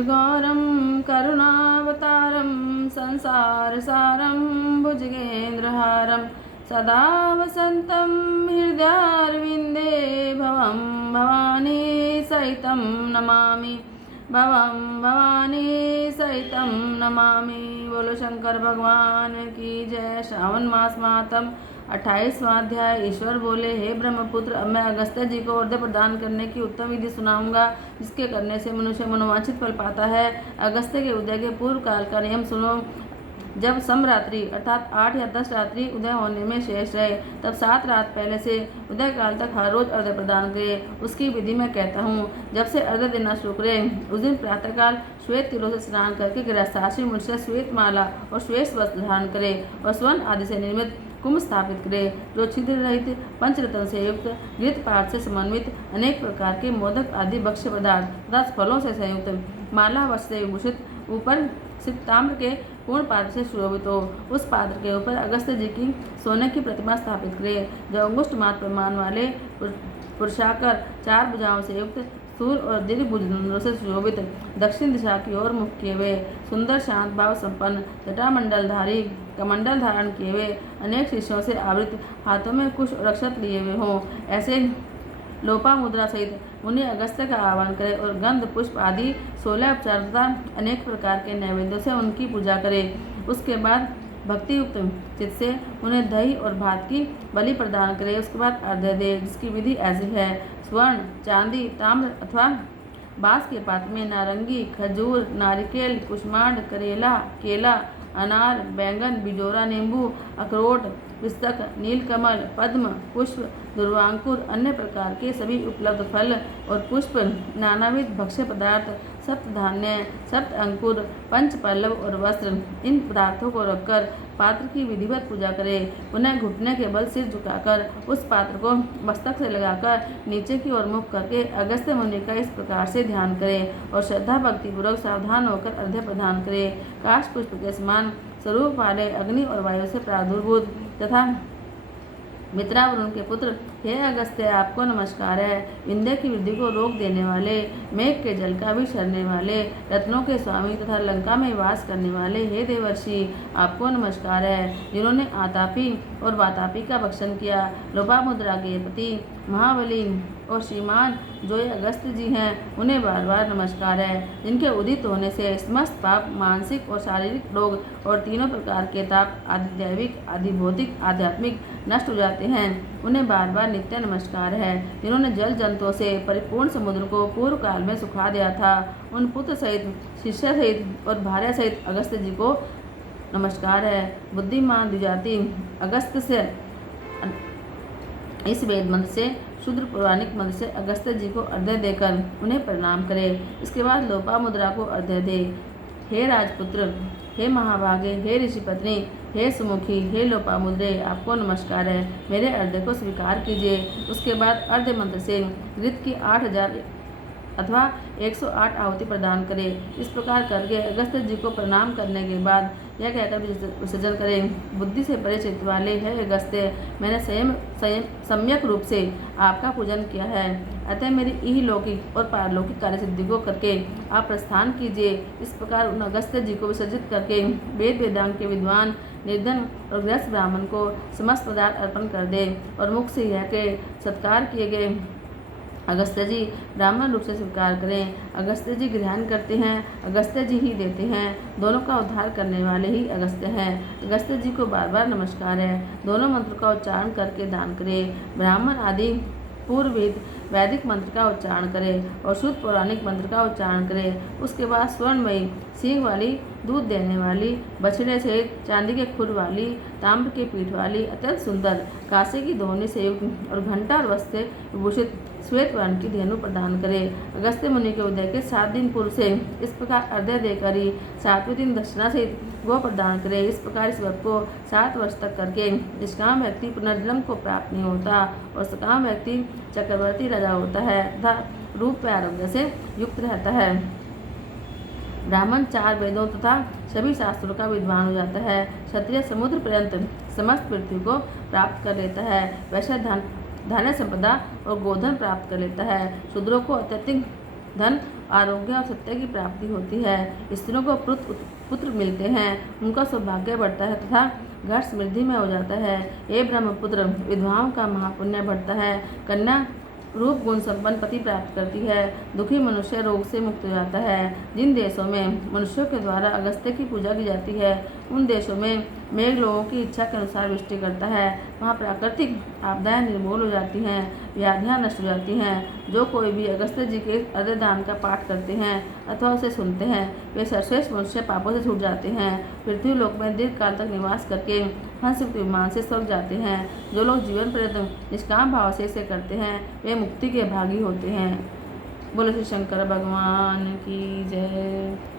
निर्घोरं करुणावतारं संसारसारं भुजगेन्द्रहारं सदा वसन्तं हृदयारविन्दे भवं भवानी सहितं नमामि भवं भवानी सहितं नमामि। बोलो शंकर भगवान की जय। श्रावण मास मातम 28वां अध्याय। ईश्वर बोले, हे ब्रह्मपुत्र, अब मैं अगस्त्य जी को अर्घ्य प्रदान करने की उत्तम विधि सुनाऊंगा, जिसके करने से मनुष्य मनोवांछित फल पाता है। अगस्त्य के उदय के पूर्व काल का नियम सुनो। जब समरात्रि अर्थात 8 या 10 रात्रि उदय होने में शेष रहे, तब 7 रात पहले से उदय काल तक हर रोज अर्घ्य प्रदान करे। उसकी विधि मैं कहता हूँ। जब से अर्घ्य देना शुरू करे, उस दिन प्रातःकाल श्वेत तिलों से स्नान करके गृहस्थाश्रमी मनुष्य श्वेत माला और श्वेत वस्त्र धारण करे और स्वर्ण आदि से निर्मित कुंभ स्थापित करे, जो छिद्र रहित पंचरत्न से युक्त, घृत पाठ से समन्वित, अनेक प्रकार के मोदक आदि भक्ष्य पदार्थ तथा फलों से संयुक्त, माला वस्त्र से विभूषित, ऊपर सिर्फ ताम्र के पूर्ण पात्र से सुशोभित हो। उस पात्र के ऊपर अगस्त्य जी की सोने की प्रतिमा स्थापित करे, जो अंगुष्ठ मात्र प्रमाण वाले पुरुषाकार 4 भुजाओं से युक्त, स्थूल और दीर्घ भुजदंडों से सुशोभित, दक्षिण दिशा की ओर मुख किए हुए, सुंदर शांत भाव संपन्न, जटामंडलधारी, कमंडल धारण किए हुए, अनेक शीशों से आवृत, हाथों में कुश और अक्षत लिए हुए हों, ऐसे लोपा मुद्रा सहित मुनि अगस्त्य का आह्वान करे और गंध पुष्प आदि 16 उपचार तथा अनेक प्रकार के नैवेद्यों से उनकी पूजा करे। उसके बाद भक्ति युक्त चित्त से उन्हें दही और भात की बलि प्रदान करे। उसके बाद अर्घ्य दे, जिसकी विधि ऐसी है। स्वर्ण, चांदी, ताम्र अथवा बांस के पात्र में नारंगी, खजूर, नारिकेल, कुष्मांड, करेला, केला, अनार, बैंगन, बिजोरा, नींबू, अखरोट, पिस्तक, नीलकमल, पद्म, पुष्प, दुर्वांकुर, अन्य प्रकार के सभी उपलब्ध फल और पुष्प, नानाविध भक्ष्य पदार्थ, सप्त धान्य, सप्त अंकुर, पंच पल्लव और वस्त्र, इन पदार्थों को रखकर पात्र की विधिवत पूजा करे। पुनः घुटने के बल सिर झुकाकर उस पात्र को मस्तक से लगाकर नीचे की ओर मुख करके अगस्त्य मुनि का इस प्रकार से ध्यान करे और श्रद्धा भक्ति पूर्वक सावधान होकर अर्घ्य प्रदान करे। काश पुष्प के समान स्वरूप वाले अग्नि और वायु से प्रादुर्भूत तथा मित्रावरुण के पुत्र, हे अगस्त्य, आपको नमस्कार है। विंध्य की वृद्धि को रोक देने वाले, मेघ के जल का भी शरने वाले, रत्नों के स्वामी तथा लंका में वास करने वाले, हे देवर्षि, आपको नमस्कार है। जिन्होंने आतापी और वातापी का भक्षण किया, लोपामुद्रा के पति, महाबली और श्रीमान जो ये अगस्त्य जी हैं, उन्हें बार बार नमस्कार है। जिनके उदित होने से समस्त पाप, मानसिक और शारीरिक रोग और तीनों प्रकार के ताप, आदि दैविक, आदि भौतिक, आध्यात्मिक नष्ट हो जाते हैं, उन्हें बार बार नित्य नमस्कार है। जिन्होंने जल जंतुओं से परिपूर्ण समुद्र को पूर्व काल में सुखा दिया था, उन पुत्र सहित, शिष्य सहित और भार्या सहित अगस्त्य जी को नमस्कार है। बुद्धिमान द्विजाति अगस्त्य से इस वेद मंत्र से, शूद्र पौराणिक मंत्र से अगस्त्य जी को अर्घ्य देकर उन्हें प्रणाम करे। इसके बाद लोपामुद्रा को अर्घ्य दे। हे राजपुत्र, हे महाभागे, हे ऋषि पत्नी, हे सुमुखी, हे लोपामुद्रे, आपको नमस्कार है। मेरे अर्घ्य को स्वीकार कीजिए। उसके बाद अर्घ्य मंत्र से घृत की 8000 अथवा 108 आहुति प्रदान करे। इस प्रकार करके अगस्त्य जी को प्रणाम करने के बाद यह कहकर विसर्जन करें, बुद्धि से परे चित्त वाले, है अगस्त्य, मैंने सम्यक रूप से आपका पूजन किया है, अतः मेरी इहलौकिक और पारलौकिक कार्य सिद्धि को करके आप प्रस्थान कीजिए। इस प्रकार उन अगस्त्य जी को विसर्जित करके वेद वेदांग के विद्वान, निर्धन और गृहस्थ ब्राह्मण को समस्त पदार्थ अर्पण कर दे और मुख से यह के सत्कार किए गए अगस्त्य जी ब्राह्मण रूप से स्वीकार करें। अगस्त्य जी ग्रहण करते हैं, अगस्त्य जी ही देते हैं, दोनों का उद्धार करने वाले ही अगस्त्य हैं। अगस्त्य जी को बार बार नमस्कार है। दोनों मंत्र का उच्चारण करके दान करें। ब्राह्मण आदि पूर्वविद वैदिक मंत्र का उच्चारण करें और शुद्ध पौराणिक मंत्र का उच्चारण करें। उसके बाद स्वर्णमयी सींग वाली, दूध देने वाली, बछड़े से चांदी के खुर वाली, ताम्र के पीठ वाली, अत्यंत सुंदर कांसे की दोहनी से युक्त और घंटा और वस्त्र से विभूषित श्वेत वर्ण की धेनु प्रदान करे। अगस्त्य मुनि के उदय के 7 दिन पूर्व से इस प्रकार अर्घ्य देकर ही 7वें दिन दक्षिणा सहित गो प्रदान करे। इस प्रकार इस व्रत को 7 वर्ष तक करके निष्काम व्यक्ति पुनर्जन्म को प्राप्त नहीं होता और सकाम व्यक्ति चक्रवर्ती राजा होता है तथा रूप व आरोग्य से युक्त रहता है। ब्राह्मण 4 वेदों तथा सभी शास्त्रों का विद्वान हो जाता है। क्षत्रिय समुद्र पर्यंत समस्त पृथ्वी को प्राप्त कर लेता है। वैश्य धन, संपदा और गोधन प्राप्त कर लेता है। शूद्रों को अत्यधिक धन आरोग्य और सत्य की प्राप्ति होती है। स्त्रियों को पुत्र मिलते हैं, उनका सौभाग्य बढ़ता है तथा घर समृद्धि में हो जाता है। हे ब्रह्मपुत्र, विधवाओं का महापुण्य बढ़ता है। कन्या रूप गुण संपन्न पति प्राप्त करती है। दुखी मनुष्य रोग से मुक्त हो जाता है। जिन देशों में मनुष्यों के द्वारा अगस्त्य की पूजा की जाती है, उन देशों में मेघ लोगों की इच्छा के अनुसार वृष्टि करता है। वहाँ प्राकृतिक आपदाएं निर्मूल हो जाती हैं, व्याधियाँ नष्ट हो जाती हैं। जो कोई भी अगस्त्य जी के अर्धदान का पाठ करते हैं अथवा उसे सुनते हैं, वे सर्वश्रेष्ठ मनुष्य पापों से छूट जाते हैं। पृथ्वी लोक में दीर्घ काल तक निवास करके हंसयुक्त विमान से स्वर्ग जाते हैं। जो लोग जीवन पर्यंत निष्काम भाव से इसे करते हैं, वे मुक्ति के भागी होते हैं। बोलो श्री शंकर भगवान की जय।